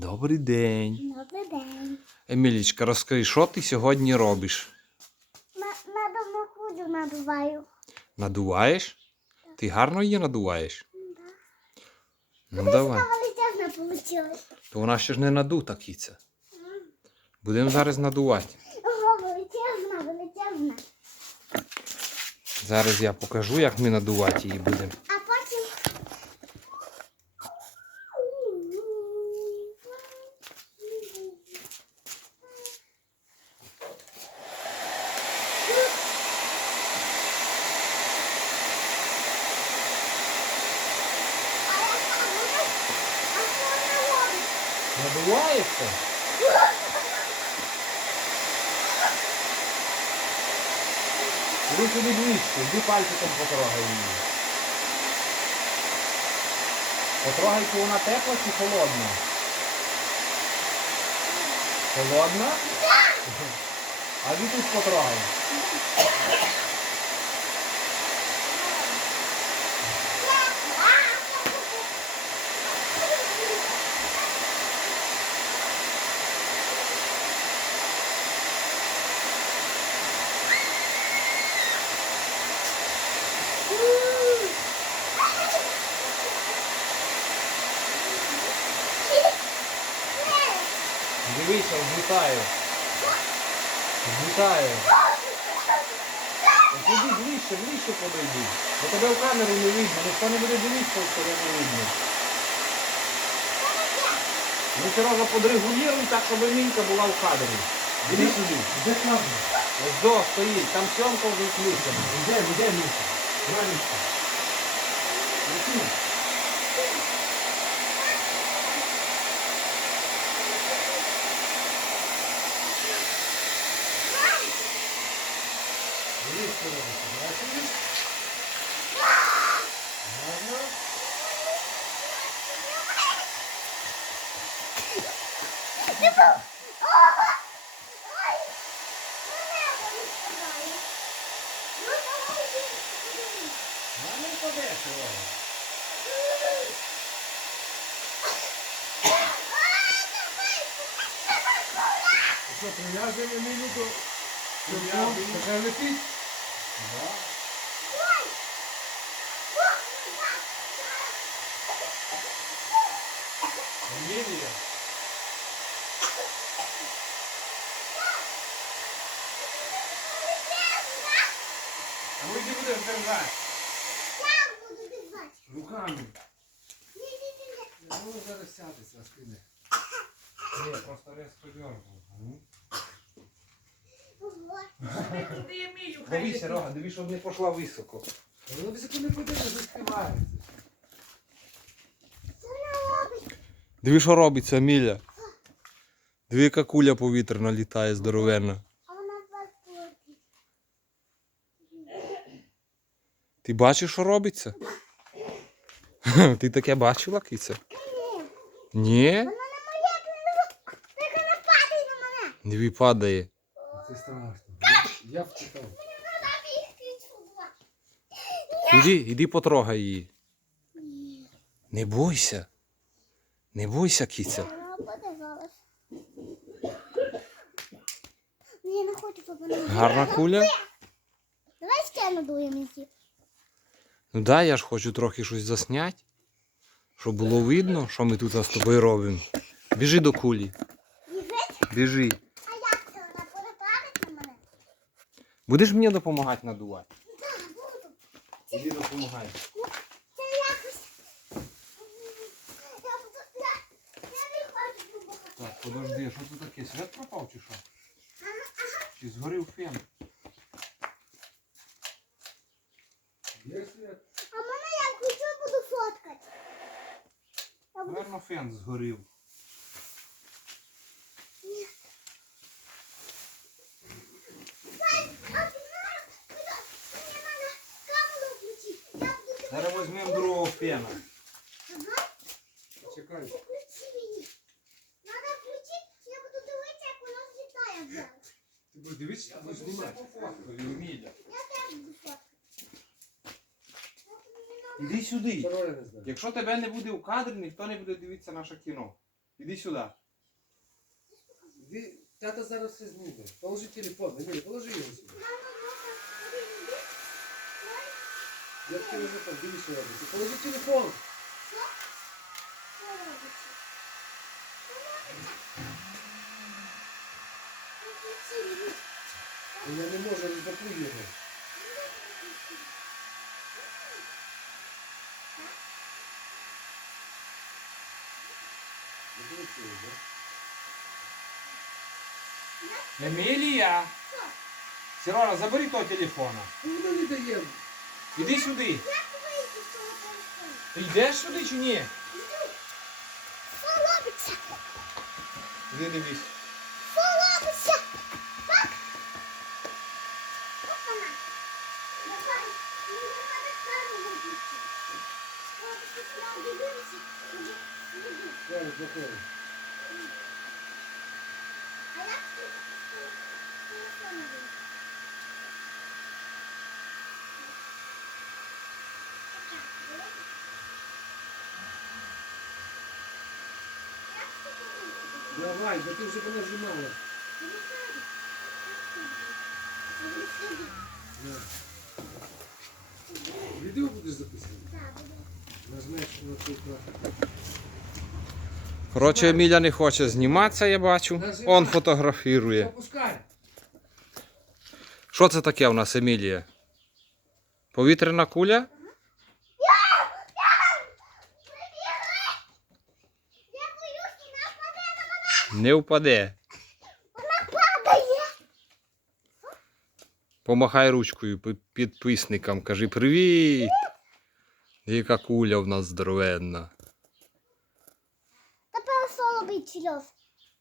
Добрий день. Добрий день. Емілічка, розкажи, що ти сьогодні робиш? На, на домоходу надуваю. Надуваєш? Ти гарно її надуваєш? Да. Ну давай. То вона ще ж не надута, кіця. Будемо зараз надувати. Ого, величезна, величезна. Зараз я покажу, як ми надувати її будемо. А що вона робить? Надувається? Іди сюди ближче, іди пальчиком потрогай її. Потрогай, чи вона тепла чи холодна. Холодна? А ви тут потрогай. Дивися. Взлітає. Ось Іди ближче, ближче подойди. Бо тебе в камеру не видно, ніхто не буде дивитися, що тебе не видно. Ну, Сережа, подрегулюй так, щоб Мінька була в кадрі. Іди сюди. Де камера? Ось до стоїть, там сьомка вже включена. Де, де Міша? На Міша. Робиться. Бачиш? Гарно. Гарно повесело. Що, прив'язуємо Емілю до... Прив'язуємо. Нехай летить? Да. Емілія. А ми де будемо держати? Руками. Ну, зараз сядеться, скине. Ні, просто резко Туди хай летить. Серега, дивись, щоб не пішла високо. Воно високо не буде, не заспівається. Диви, що робиться, Міля. Диви, яка куля повітряна літає здоровенна. Ти бачиш, що робиться? Ти таке бачила, киця? Ні? Диви, падає. Це страшно. Я, вчитав. Іди, іди потрогай її. Не бойся. Не бойся, киця. Я не хочу, щоб вона... Гарна куля? Давай ще надуємо її. Ну да, я ж хочу трохи щось засняти, щоб було видно, що ми тут з тобою робимо. Біжи до кулі. Біжи. А як це вона буде падати на мене? Будеш мені допомагати надувати? Так, буду. Іди допомагай. Це хочу. Так, подожди, що тут таке? Свят пропав чи що? Чи згорів фен? Є свят? А мене я включу, буду фоткати. Наверно, фен згорів. Ай, а ти знаєш, куди? Мені треба камеру включити. Я буду дивитися. Зараз візьмемо другого. Ага, Чекай. включи включити, я буду дивитися, як воно злітає зараз. Ти будеш дивитися, ти будеш знімати. Я теж буду фоткати. Іди сюди. Пароля не знаю. Якщо тебе не буде у кадрі, ніхто не буде дивитися наше кіно. Іди сюди. Іди, тата зараз все зніме. Положи телефон, Емілі, положи його сюди. Я в телефон, дивись, що. Положи телефон. Ну, Я не можу, розблокуй його. Да? Емілія! Сережа, забери того телефона. Ну, не дає. Іди сюди. Ти йдеш сюди чи ні? Що робиться? Іди дивись. Я розблокую. А як ти? Отак, дивись. Як ти виключити? Давай, бо ти вже понажимала. На. Відео будеш записувати? Нажмеш на цей кнопку. Коротше, Еміля не хоче зніматися, я бачу. Он фотографірує. Опускай. Що це таке у нас, Емілія? Повітряна куля? Я боюсь, і нас паде на мене. Не впаде. Вона падає. Помахай ручкою підписникам. Кажи привіт. Яка куля в нас здоровенна. Тепер що робить сльоз?